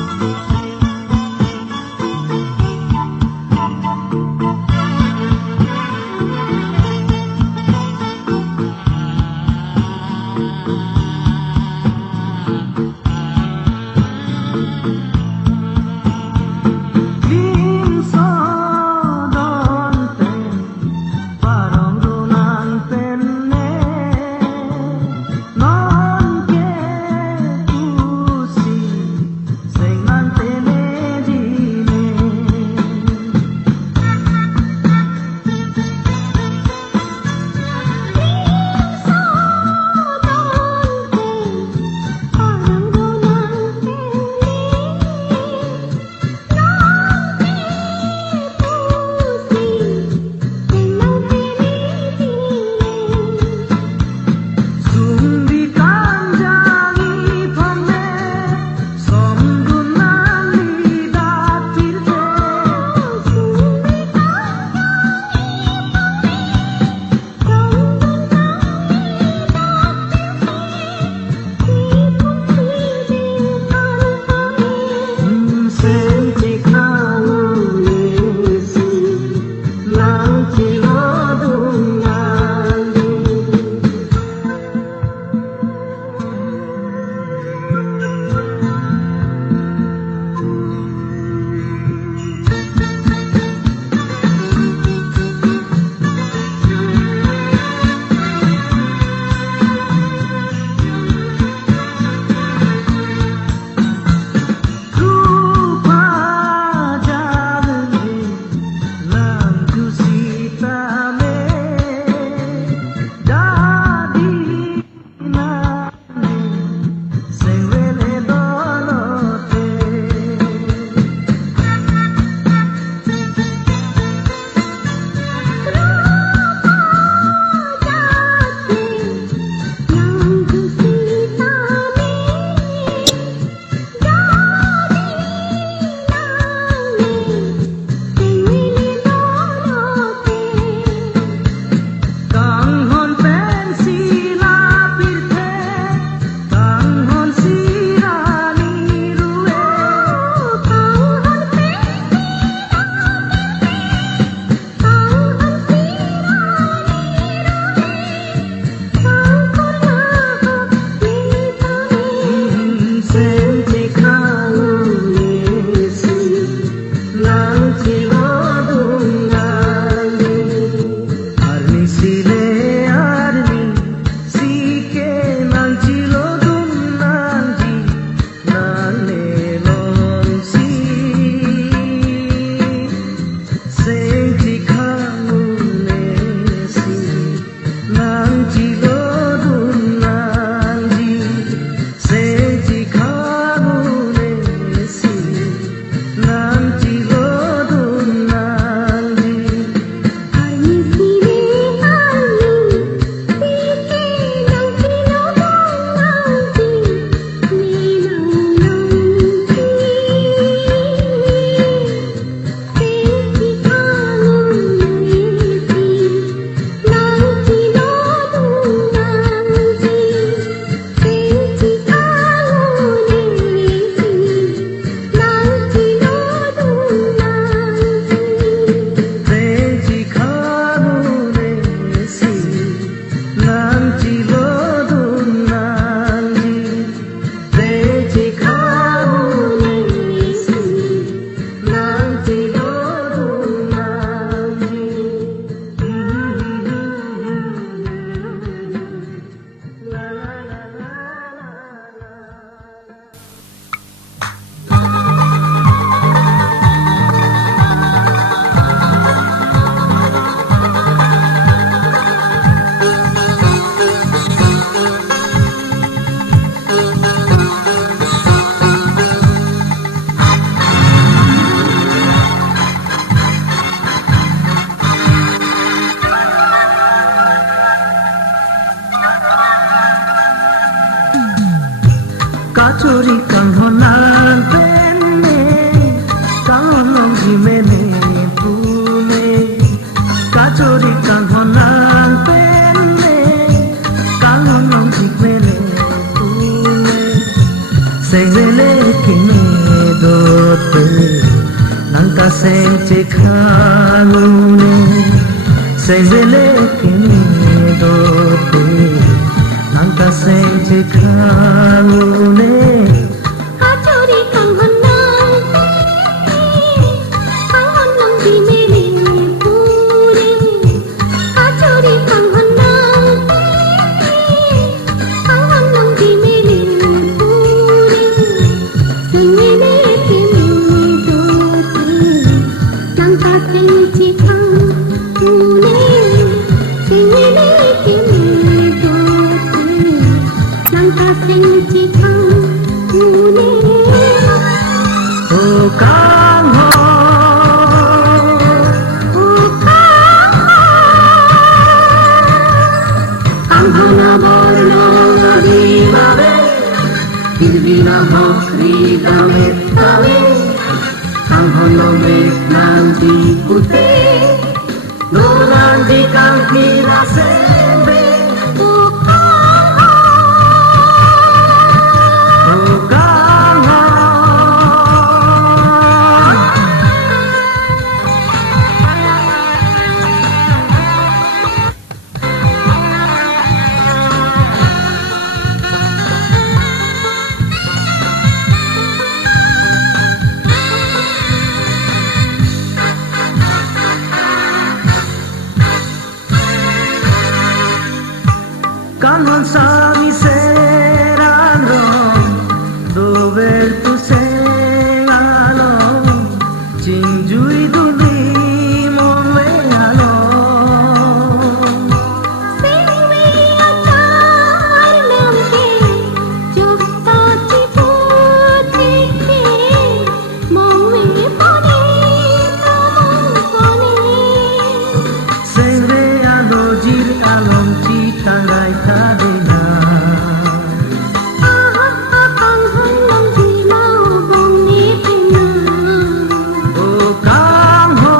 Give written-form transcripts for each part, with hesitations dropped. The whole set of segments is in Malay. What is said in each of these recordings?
เ Chekhalune Sezele kini dote Nanta sen Chekhalune Kachori kanghanang Kanghanang di meli puri Kachori kanghanang Kanghanang di meli puri Sengene kini dote Nanta sen Chekhalune Sengene kini dote Nanta sen Chekhalune O Kangho Kangho na borno adimabe Pilvina hokri damet tawe Kangho no mek nanti pute No nanti kang kira sembe O Kangho Kanon sami serano dover tu sengano cinjui duli momeano Sengwe achar namke Jukta chiputi ke Mongwe pone tamong pone sengre alo jir alom citangai kadena Aha kanghanang di mau bong ni pina O Kangho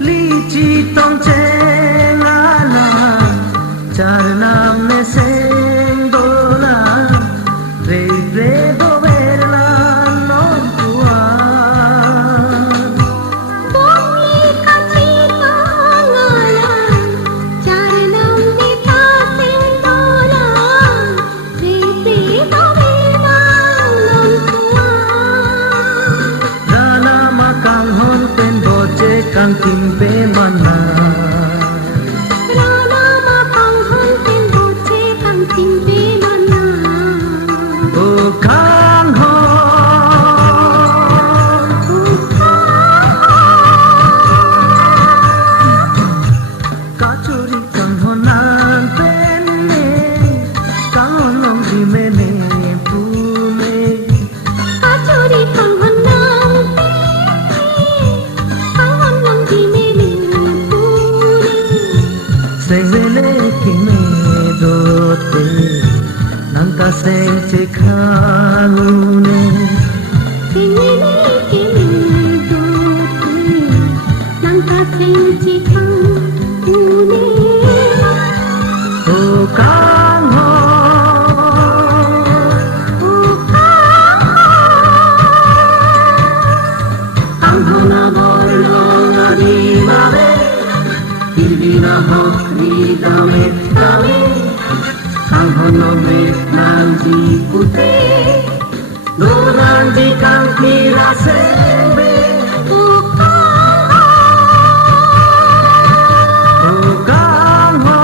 Lichi tong cengana Charnam ne sendola Re re doverla non tua Bongi kachi kangala Charanam nita sendola Riti dovela non tua Rana makang hon pen boche kang timpe mana Rana makang hantin boche kang timpe mana O Kangho Kachuri kangho nan penne Kangho nong di mene pume Kachori kanghanang Kanghanang di meli puri Sengvele kime dote Nanta seng Chekhalune Sengene kini dote Nanta sen Chekhalune O Kangho Kangho na borno adimabe Pilvina hokri damet tawe Kangho no mek nanti pute No nanti kang kira sembe O Kangho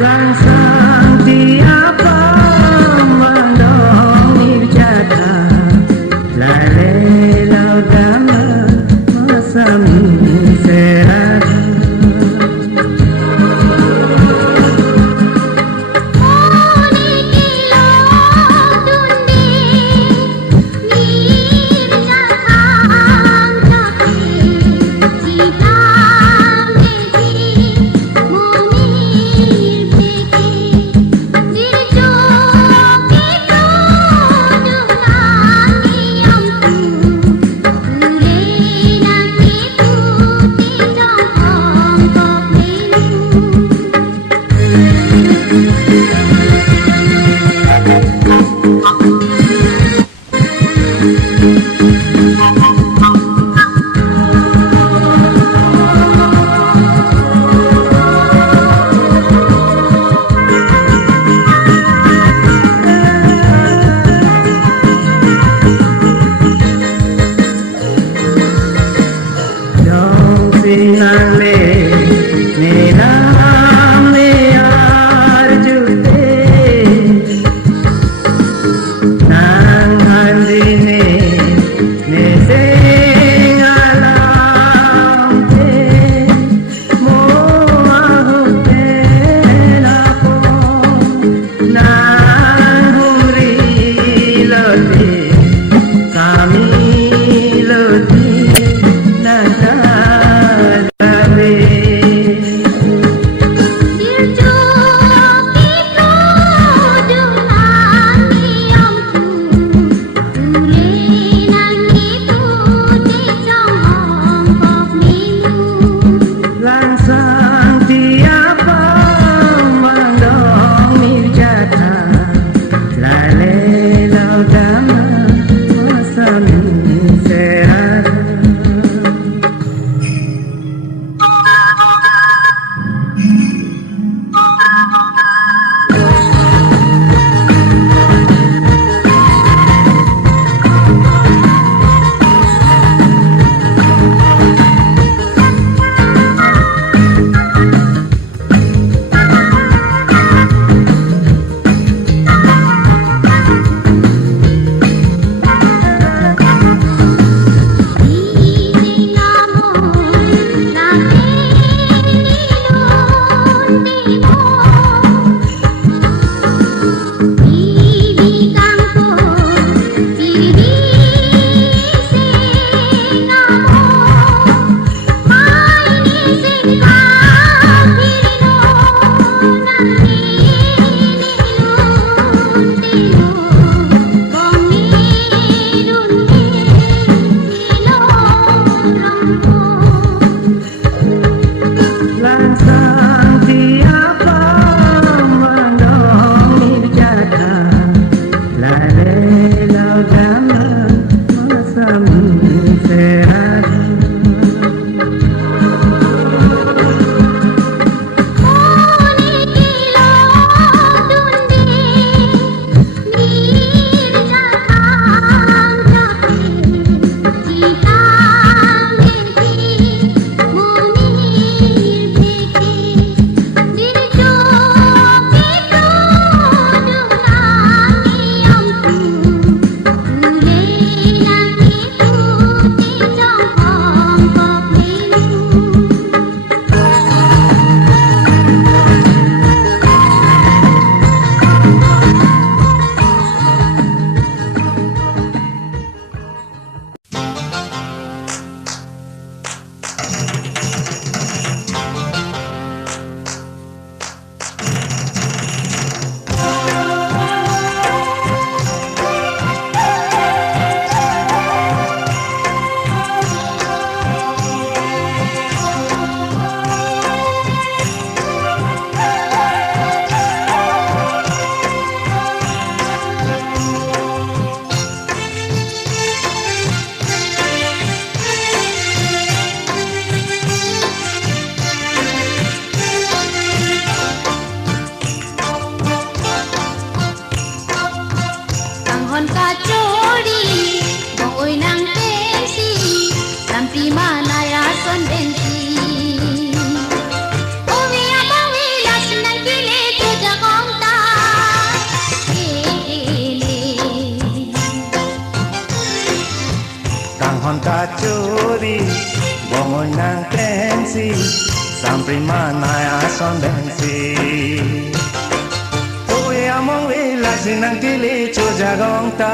Rangsang tiapa mandong nirjata Lale laugama masami serata Di chori bongoy nang pensi samprima naya son bensi oye among we la sinang kili chojagong ta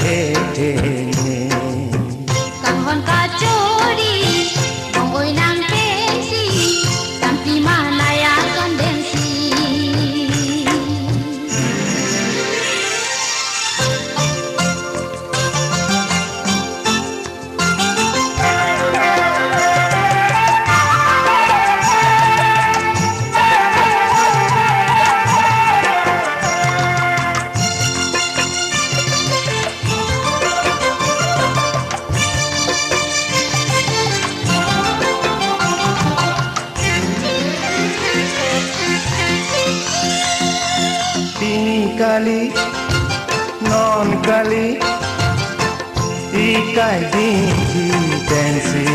he he Kanghon ka chori bongoy nang pensi sampi manaya kondensi kali non kali ikai di tensi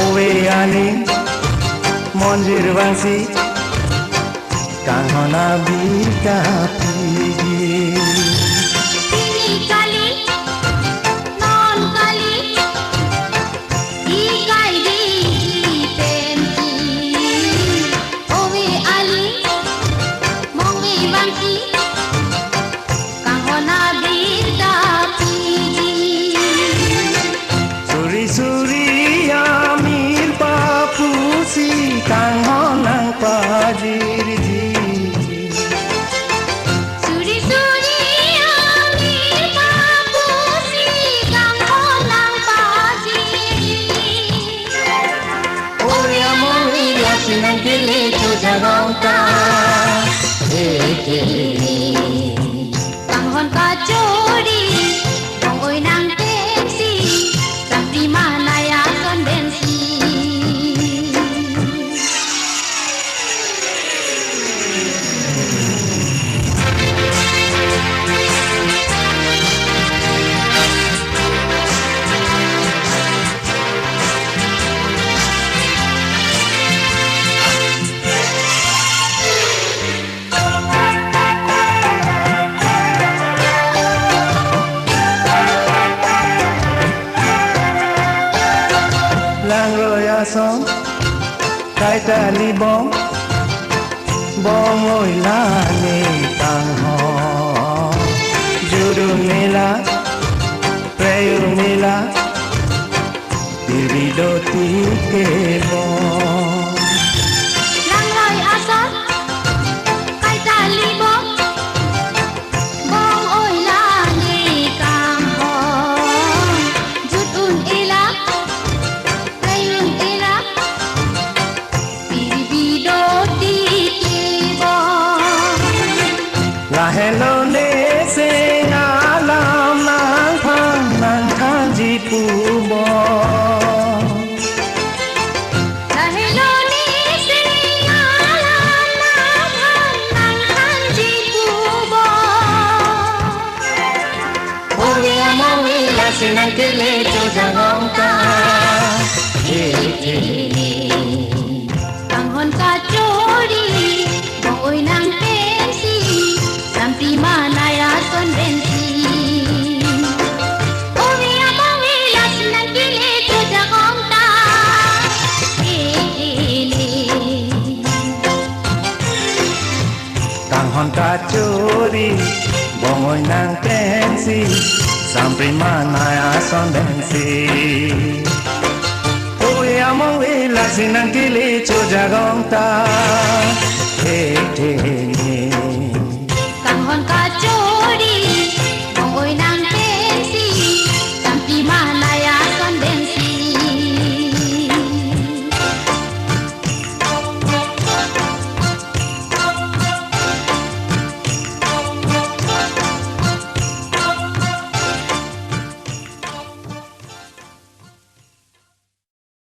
owe ani monjir wasi kahana bika pigi Tini kali non kali ikai di tensi owe ali mongi wansi kahona birda piji suri suri amir papusi kahana pajir ji Suri suri amir papusi kahona paji owe among ila sinang kili chojagong ta Kanghon ka chori bongoy nang pensi sampi manaya kondensi lang roya song kai ta li bong bong oi la ne tang ho judu mela preyu mela diri do ti ke bong Lang loy asot kai ta li bong bong oi la ni kam ho jut un ila Rayun ila Biri do ti ke bong la hello ne se alam nang khang ji pu bong Dahilo ni singalan nang kanji kubo owe among ila sinang kili chojagong ta Kanghon ka chori bongoy nang pensi sampi manaya kondensi Owe among ilas nang kili chojagong ta Kanghon ka chori bongoy nang pensi sampai mana son bensi owe among ila sinang kili chojagong ta he he